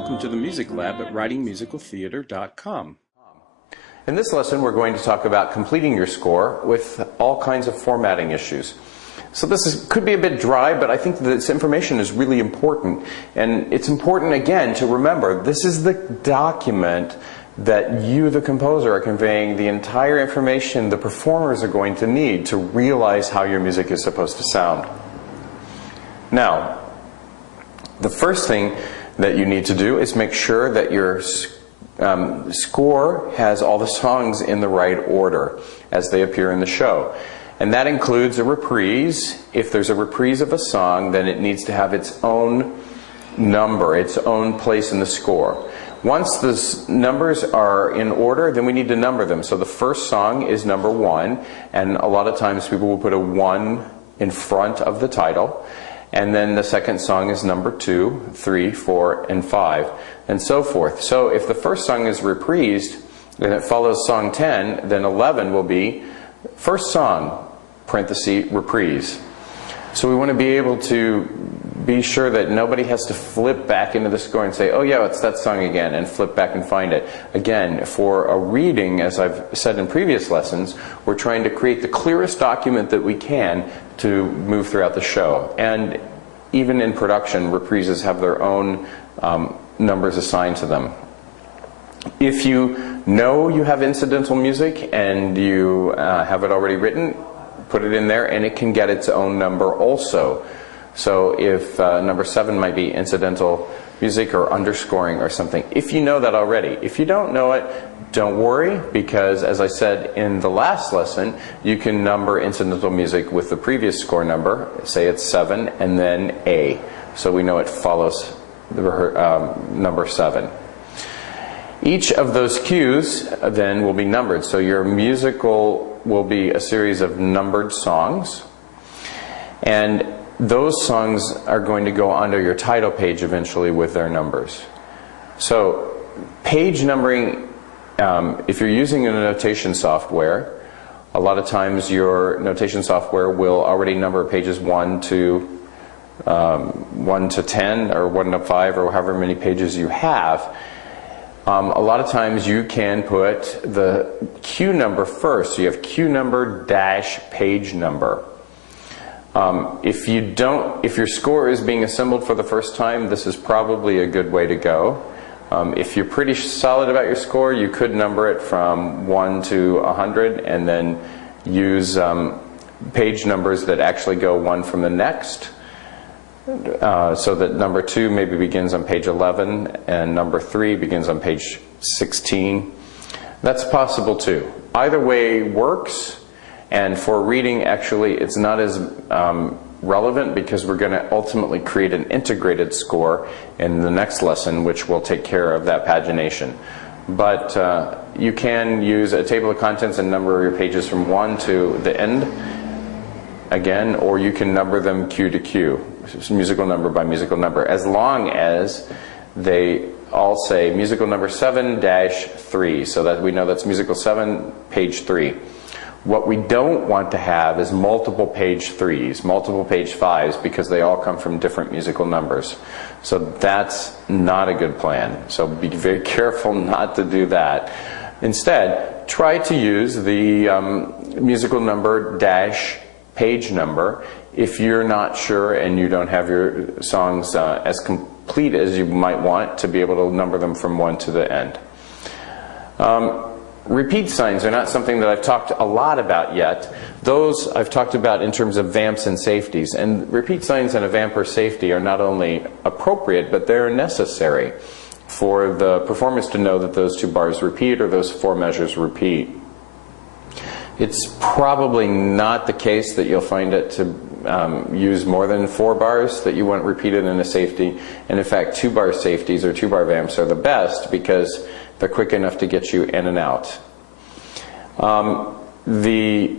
welcome to the Music Lab at writingmusicaltheater.com. In this lesson, we're going to talk about completing your score with all kinds of formatting issues. So could be a bit dry, but I think that this information is really important. And it's important, again, to remember this is the document that you, the composer, are conveying the entire information the performers are going to need to realize how your music is supposed to sound. Now, the first thing that you need to do is make sure that your score has all the songs in the right order as they appear in the show. And that includes a reprise. If there's a reprise of a song, then it needs to have its own number, its own place in the score. Once the numbers are in order, then we need to number them. So the first song is number 1, and a lot of times people will put a 1 in front of the title. And then the second song is number 2, 3, 4, and 5, and so forth. So if the first song is reprised, and it follows song 10, then 11 will be first song, parenthesis, reprise. So we want to be able to be sure that nobody has to flip back into the score and say, oh yeah, it's that song again, and flip back and find it. Again, for a reading, as I've said in previous lessons, we're trying to create the clearest document that we can to move throughout the show. And even in production, reprises have their own numbers assigned to them. If you know you have incidental music and you have it already written, put it in there, and it can get its own number also. So if number 7 might be incidental music or underscoring or something, if you know that already. If you don't know it, don't worry, because as I said in the last lesson, you can number incidental music with the previous score number, say it's 7, and then A. So we know it follows the number 7. Each of those cues then will be numbered. So your musical will be a series of numbered songs, and those songs are going to go onto your title page eventually with their numbers. So page numbering, if you're using a notation software, a lot of times your notation software will already number pages 1 to 10 or 1 to 5 or however many pages you have. A lot of times you can put the cue number first. So you have cue number dash page number. If your score is being assembled for the first time, this is probably a good way to go. If you're pretty solid about your score, you could number it from 1 to 100 and then use page numbers that actually go one from the next. So that number 2 maybe begins on page 11 and number 3 begins on page 16. That's possible too. Either way works, and for reading actually it's not as relevant because we're going to ultimately create an integrated score in the next lesson, which will take care of that pagination. But you can use a table of contents and number your pages from 1 to the end again, or you can number them cue to cue, musical number by musical number, as long as they all say musical number 7-3, so that we know that's musical 7, page 3. What we don't want to have is multiple page 3s, multiple page 5s, because they all come from different musical numbers. So that's not a good plan. So be very careful not to do that. Instead, try to use the musical number dash page number if you're not sure and you don't have your songs as complete as you might want to be able to number them from 1 to the end. Repeat signs are not something that I've talked a lot about yet. Those I've talked about in terms of vamps and safeties. And repeat signs and a vamp or safety are not only appropriate, but they're necessary for the performance to know that those 2 bars repeat or those 4 measures repeat. It's probably not the case that you'll find it to use more than 4 bars that you want repeated in a safety. And in fact, 2-bar safeties or 2-bar vamps are the best because they're quick enough to get you in and out. The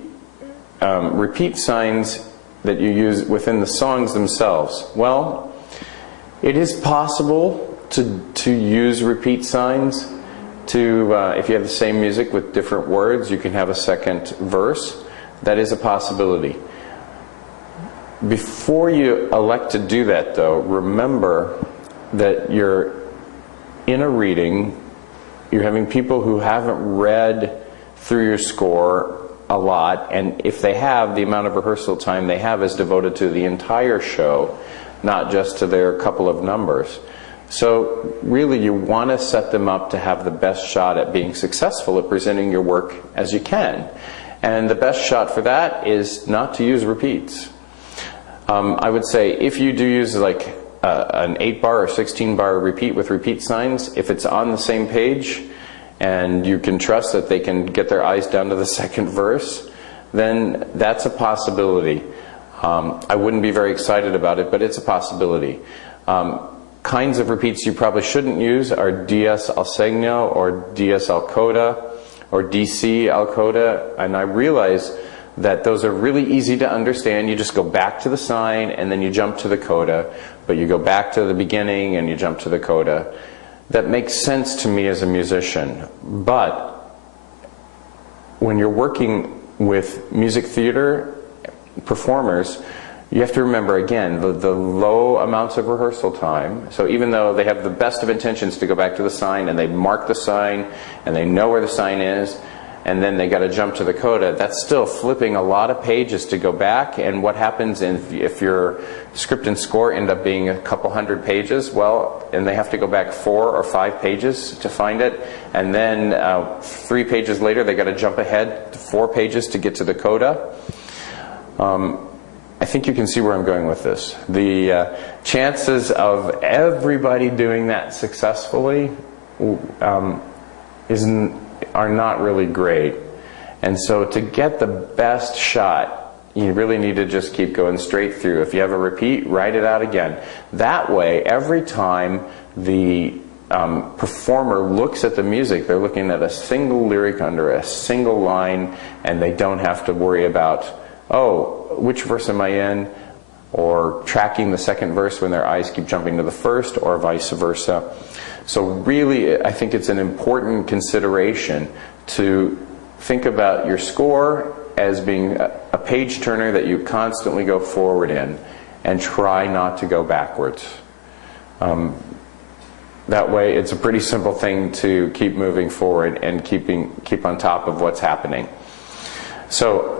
repeat signs that you use within the songs themselves, well, it is possible to use repeat signs. If you have the same music with different words, you can have a second verse. That is a possibility. Before you elect to do that, though, remember that your in a reading, you're having people who haven't read through your score a lot, and if they have, the amount of rehearsal time they have is devoted to the entire show, not just to their couple of numbers. So really you want to set them up to have the best shot at being successful at presenting your work as you can. And the best shot for that is not to use repeats. I would say if you do use like an 8-bar or 16-bar repeat with repeat signs, if it's on the same page and you can trust that they can get their eyes down to the second verse, then that's a possibility. I wouldn't be very excited about it, but it's a possibility. Kinds of repeats you probably shouldn't use are dies al segno or dies al coda or DC al coda, and I realize that those are really easy to understand. You just go back to the sign and then you jump to the coda, but you go back to the beginning and you jump to the coda. That makes sense to me as a musician, but when you're working with music theater performers, you have to remember, again, the low amounts of rehearsal time. So even though they have the best of intentions to go back to the sign, and they mark the sign, and they know where the sign is, and then they got to jump to the coda, that's still flipping a lot of pages to go back. And what happens if your script and score end up being a couple hundred pages? Well, and they have to go back 4 or 5 pages to find it, and then 3 pages later they got to jump ahead to 4 pages to get to the coda. I think you can see where I'm going with this. The chances of everybody doing that successfully are not really great. And so to get the best shot, you really need to just keep going straight through. If you have a repeat, write it out again. That way, every time the performer looks at the music, they're looking at a single lyric under a single line, and they don't have to worry about, oh, which verse am I in, or tracking the second verse when their eyes keep jumping to the first, or vice versa. So really, I think it's an important consideration to think about your score as being a page turner that you constantly go forward in, and try not to go backwards. That way, it's a pretty simple thing to keep moving forward and keep on top of what's happening. So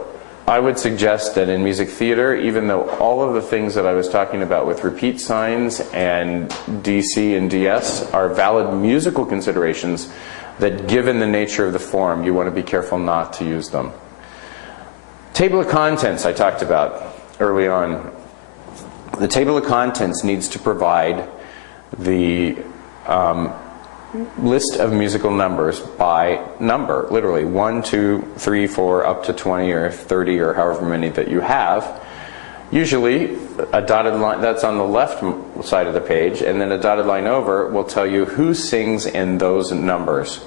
I would suggest that in music theater, even though all of the things that I was talking about with repeat signs and DC and DS are valid musical considerations, that given the nature of the form, you want to be careful not to use them. Table of contents I talked about early on. The table of contents needs to provide the list of musical numbers by number, literally 1, 2, 3, 4, up to 20 or 30 or however many that you have. Usually a dotted line, that's on the left side of the page, and then a dotted line over will tell you who sings in those numbers,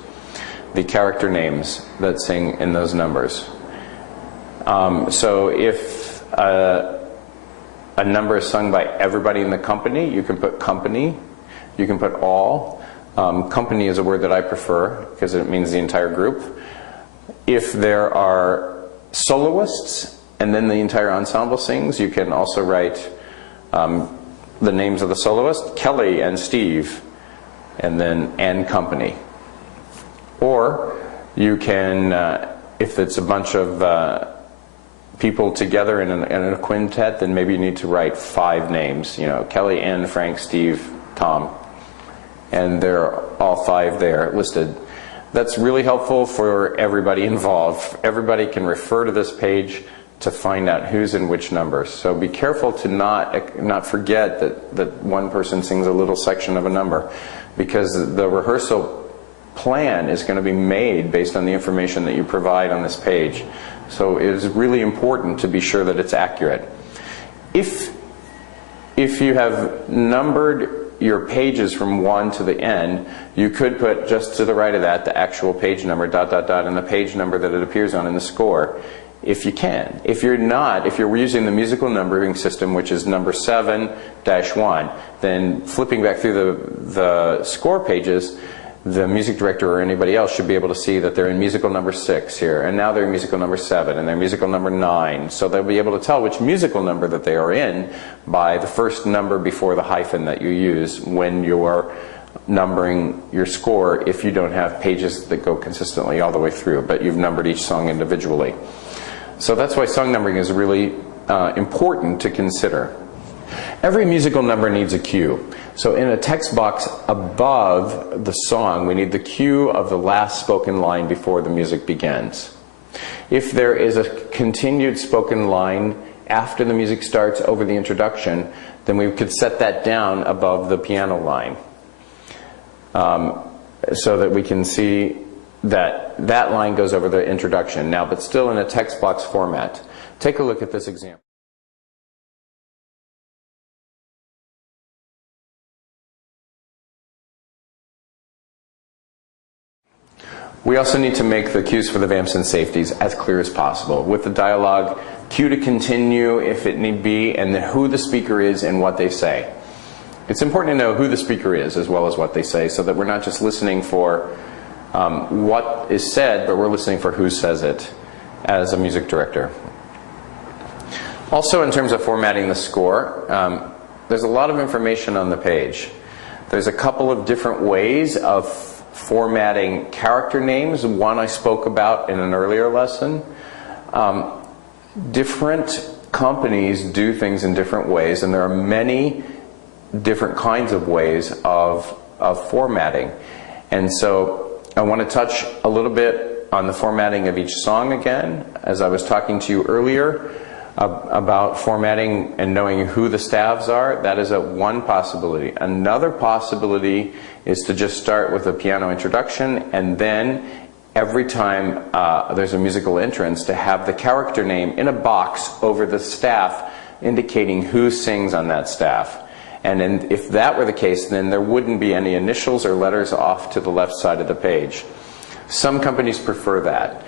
the character names that sing in those numbers. So if a number is sung by everybody in the company, you can put company, you can put all. Company is a word that I prefer because it means the entire group. If there are soloists and then the entire ensemble sings, you can also write the names of the soloist, Kelly and Steve, and then and company. Or you can, if it's a bunch of people together in a quintet, then maybe you need to write 5 names, you know, Kelly, Ann, Frank, Steve, Tom. And they're all 5 there listed. That's really helpful for everybody involved. Everybody can refer to this page to find out who's in which numbers. So be careful to not forget that one person sings a little section of a number, because the rehearsal plan is going to be made based on the information that you provide on this page. So it is really important to be sure that it's accurate. If you have numbered your pages from 1 to the end, you could put just to the right of that the actual page number, ... and the page number that it appears on in the score, if you can. If you're not, if you're using the musical numbering system, which is number 7-1, then flipping back through the score pages, the music director or anybody else should be able to see that they're in musical number 6 here, and now they're in musical number 7, and they're musical number 9. So they'll be able to tell which musical number that they are in by the first number before the hyphen that you use when you're numbering your score if you don't have pages that go consistently all the way through, but you've numbered each song individually. So that's why song numbering is really important to consider. Every musical number needs a cue. So in a text box above the song, we need the cue of the last spoken line before the music begins. If there is a continued spoken line after the music starts over the introduction, then we could set that down above the piano line, so that we can see that that line goes over the introduction. Now, but still in a text box format. Take a look at this example. We also need to make the cues for the vamps and safeties as clear as possible, with the dialogue, cue to continue if it need be, and who the speaker is and what they say. It's important to know who the speaker is as well as what they say, so that we're not just listening for what is said, but we're listening for who says it as a music director. Also, in terms of formatting the score, there's a lot of information on the page. There's a couple of different ways of formatting character names. One I spoke about in an earlier lesson. Different companies do things in different ways, and there are many different kinds of ways of formatting. And so I want to touch a little bit on the formatting of each song again, as I was talking to you earlier about formatting and knowing who the staffs are. That is one possibility. Another possibility is to just start with a piano introduction, and then every time there's a musical entrance, to have the character name in a box over the staff indicating who sings on that staff. And then if that were the case, then there wouldn't be any initials or letters off to the left side of the page. Some companies prefer that.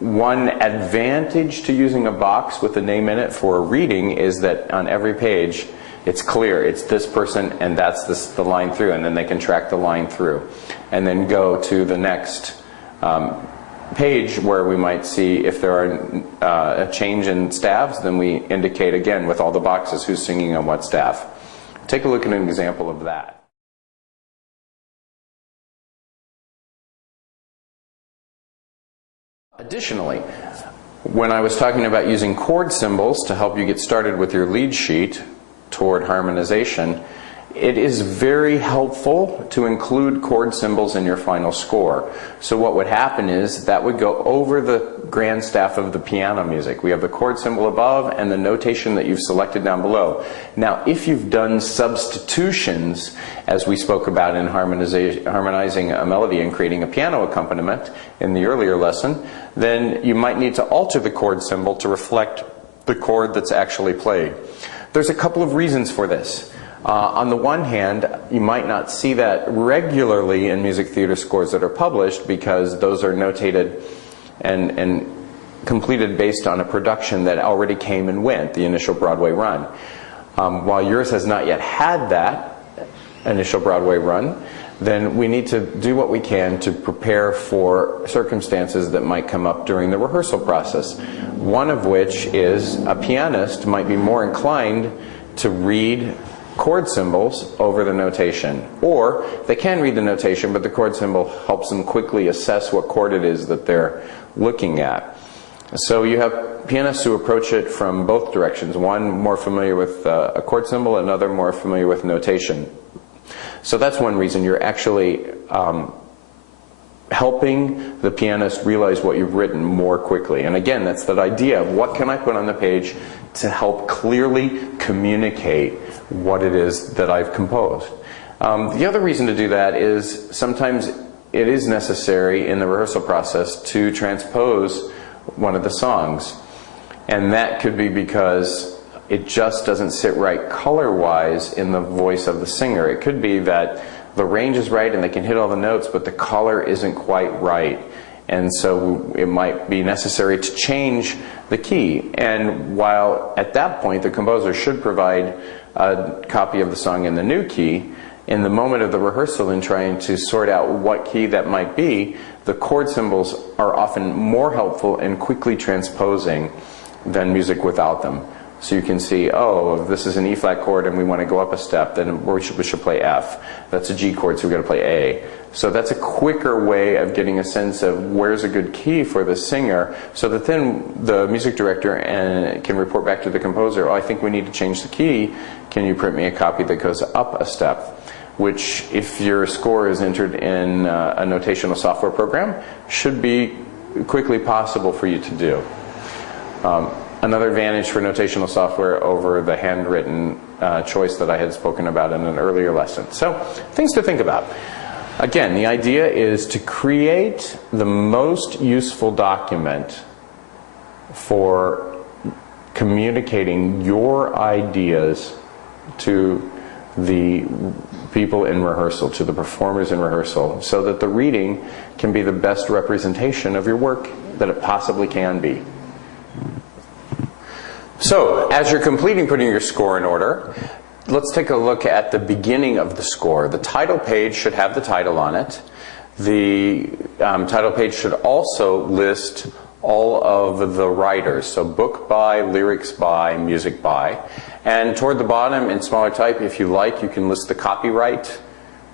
One advantage to using a box with a name in it for a reading is that on every page it's clear, it's this person and that's the line through, and then they can track the line through and then go to the next page where we might see if there are a change in staffs. Then we indicate again with all the boxes who's singing on what staff. Take a look at an example of that. Additionally, when I was talking about using chord symbols to help you get started with your lead sheet toward harmonization, it is very helpful to include chord symbols in your final score. So what would happen is that would go over the grand staff of the piano music. We have the chord symbol above and the notation that you've selected down below. Now, if you've done substitutions, as we spoke about in harmonizing a melody and creating a piano accompaniment in the earlier lesson, then you might need to alter the chord symbol to reflect the chord that's actually played. There's a couple of reasons for this. On the one hand, you might not see that regularly in music theater scores that are published, because those are notated and completed based on a production that already came and went, the initial Broadway run. While yours has not yet had that initial Broadway run, then we need to do what we can to prepare for circumstances that might come up during the rehearsal process. One of which is a pianist might be more inclined to read chord symbols over the notation, or they can read the notation, but the chord symbol helps them quickly assess what chord it is that they're looking at. So you have pianists who approach it from both directions, one more familiar with a chord symbol, another more familiar with notation. So that's one reason. You're actually helping the pianist realize what you've written more quickly. And again, that's that idea of what can I put on the page to help clearly communicate what it is that I've composed. The other reason to do that is sometimes it is necessary in the rehearsal process to transpose one of the songs. And that could be because it just doesn't sit right color-wise in the voice of the singer. It could be that the range is right and they can hit all the notes, but the color isn't quite right. And so it might be necessary to change the key. And while at that point the composer should provide a copy of the song in the new key, in the moment of the rehearsal in trying to sort out what key that might be, the chord symbols are often more helpful in quickly transposing than music without them. So you can see, oh, if this is an E flat chord and we want to go up a step, then we should play F. That's a G chord, so we've got to play A. So that's a quicker way of getting a sense of where's a good key for the singer, so that then the music director can report back to the composer, oh, I think we need to change the key. Can you print me a copy that goes up a step? Which, if your score is entered in a notational software program, should be quickly possible for you to do. Another advantage for notational software over the handwritten choice that I had spoken about in an earlier lesson. So, things to think about. Again, the idea is to create the most useful document for communicating your ideas to the people in rehearsal, to the performers in rehearsal, so that the reading can be the best representation of your work that it possibly can be. So, as you're putting your score in order, let's take a look at the beginning of the score. The title page should have the title on it. The title page should also list all of the writers, so book by, lyrics by, music by. And toward the bottom, in smaller type, if you like, you can list the copyright,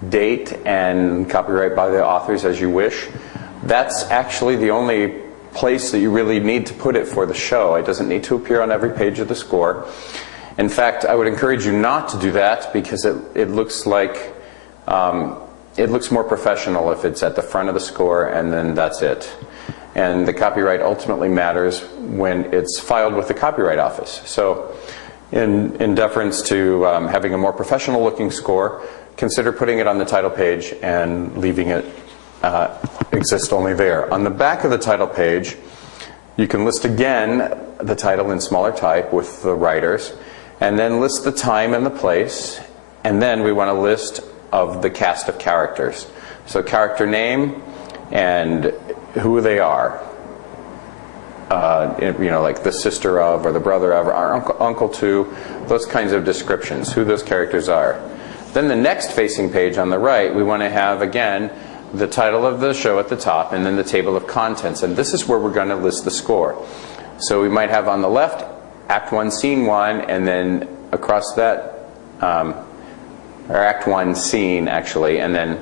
date, and copyright by the authors as you wish. That's actually the only place that you really need to put it for the show. It doesn't need to appear on every page of the score. In fact, I would encourage you not to do that, because it looks like it looks more professional if it's at the front of the score and then that's it. And the copyright ultimately matters when it's filed with the Copyright Office. So in deference to having a more professional looking score, consider putting it on the title page and leaving it exist only there. On the back of the title page, you can list again the title in smaller type with the writers, and then list the time and the place, and then we want a list of the cast of characters. So character name and who they are. You know, like the sister of, or the brother of, or uncle to, those kinds of descriptions, who those characters are. Then the next facing page on the right, we want to have, again, the title of the show at the top, and then the table of contents. And this is where we're going to list the score. So we might have on the left, Act 1, Scene 1, and then across that, or Act 1, Scene, actually, and then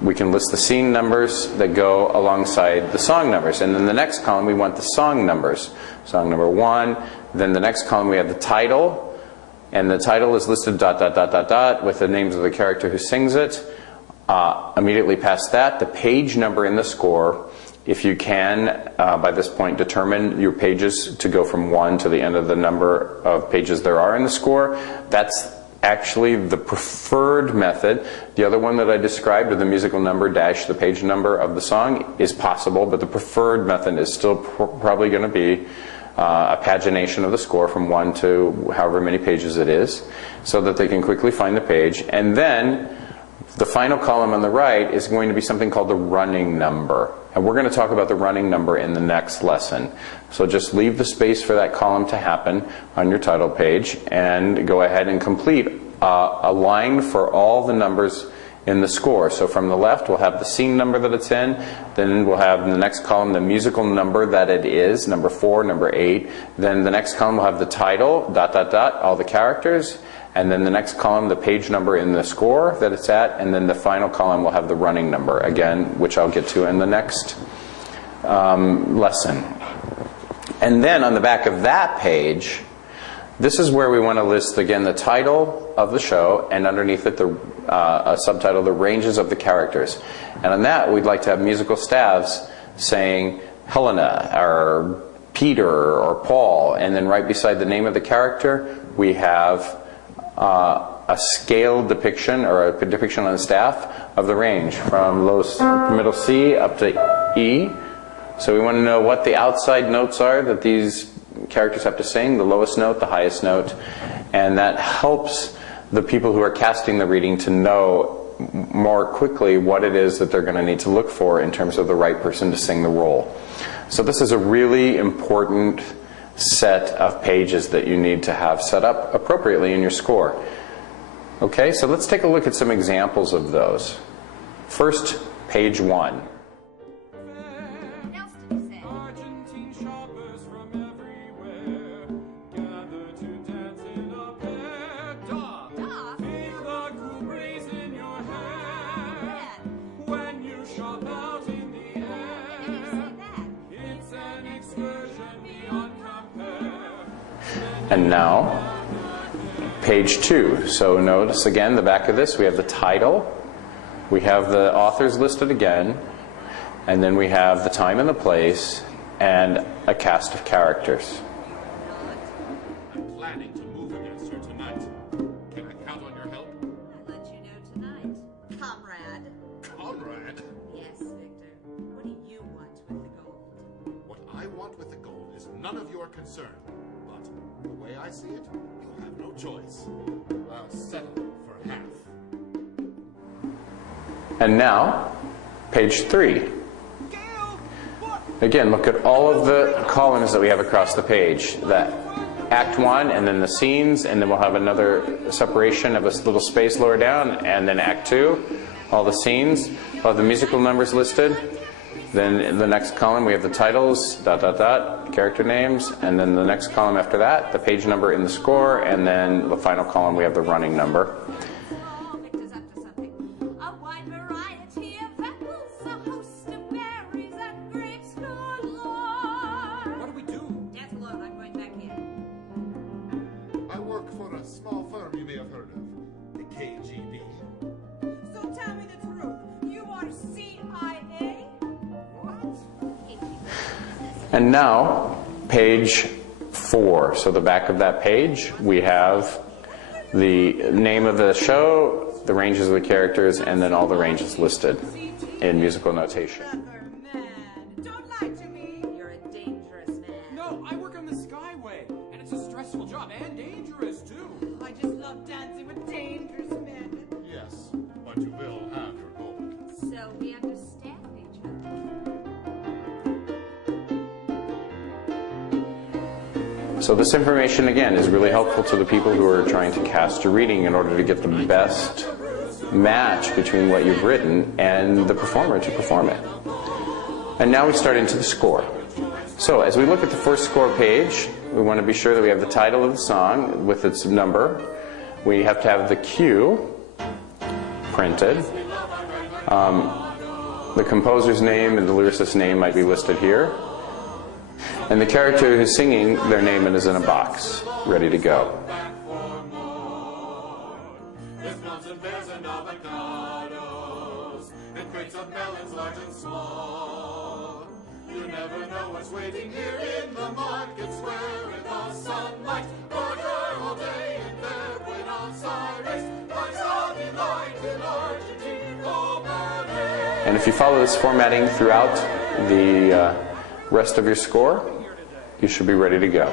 we can list the scene numbers that go alongside the song numbers. And then the next column, we want the song numbers. Song number 1. Then the next column, we have the title. And the title is listed ... with the names of the character who sings it. Immediately past that, the page number in the score. If you can, by this point, determine your pages to go from 1 to the end of the number of pages there are in the score. That's actually the preferred method. The other one that I described, with the musical number dash the page number of the song, is possible, but the preferred method is still probably going to be a pagination of the score from 1 to however many pages it is, so that they can quickly find the page. And then the final column on the right is going to be something called the running number. And we're going to talk about the running number in the next lesson. So just leave the space for that column to happen on your title page, and go ahead and complete a line for all the numbers in the score. So from the left, we'll have the scene number that it's in. Then we'll have in the next column the musical number that it is, number 4, number 8. Then the next column will have the title, ... all the characters. And then the next column, the page number in the score that it's at. And then the final column will have the running number, again, which I'll get to in the next lesson. And then on the back of that page, this is where we want to list, again, the title of the show, and underneath it, a subtitle, the ranges of the characters. And on that, we'd like to have musical staves saying Helena, or Peter, or Paul. And then right beside the name of the character, we have a scaled depiction, or a depiction on a staff of the range from middle C up to E. So we want to know what the outside notes are that these characters have to sing, the lowest note, the highest note, and that helps the people who are casting the reading to know more quickly what it is that they're going to need to look for in terms of the right person to sing the role. So this is a really important set of pages that you need to have set up appropriately in your score. Okay, so let's take a look at some examples of those. First, page 1. Argentine shoppers from everywhere gather today. And now, page 2. So notice again the back of this, we have the title, we have the authors listed again, and then we have the time and the place, and a cast of characters. I'm planning to move against her tonight. Can I count on your help? I'll let you know tonight, comrade. Conrad? Yes, Victor. What do you want with the gold? What I want with the gold is none of your concern. But the way I see it, you have no choice. I'll settle for half. And now, page 3. Again, look at all of the columns that we have across the page. That Act 1, and then the scenes, and then we'll have another separation of a little space lower down, and then Act 2, all the scenes, all the musical numbers listed. Then in the next column we have the titles, ... character names, and then the next column after that, the page number in the score, and then the final column we have the running number. Victor's up to something. A wide variety of apples, a host of berries, and grapes galore. What do we do? Dance alone, I'm going back in. I work for a small firm you may have heard of, the KGB. So tell me the truth. You are CIA? What? And now, page 4. So the back of that page, we have the name of the show, the ranges of the characters, and then all the ranges listed in musical notation. Clever man. Don't lie to me. You're a dangerous man. No, I work on the Skyway, and it's a stressful job and dangerous too. I just love dancing with dangerous men. Yes, but you will have your gold. So we understand each other. So this information, again, is really helpful to the people who are trying to cast your reading in order to get the best match between what you've written and the performer to perform it. And now we start into the score. So as we look at the first score page, we want to be sure that we have the title of the song with its number. We have to have the cue printed. The composer's name and the lyricist's name might be listed here. And the character who's singing, their name is in a box, ready to go. There's mountain bears and avocados, and crates of melons large and small. You never know what's waiting here in the market square in the sunlight. Order all day in bed when on Cyrus, like a delight in Argentine. And if you follow this formatting throughout the rest of your score, you should be ready to go.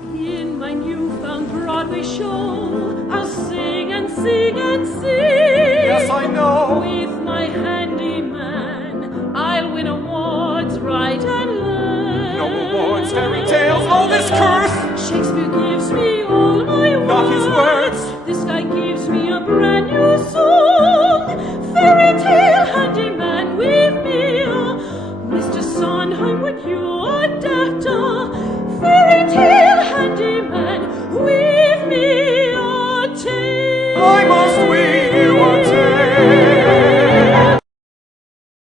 In my newfound Broadway show, I'll sing and sing and sing. Yes, I know. With my handyman, I'll win awards right and left. No awards, fairy tales, all this curse. Shakespeare gives me all my words. Not his words. This guy gives me a brand new song. Fairy tale handyman with me. Mr. Sondheim, would you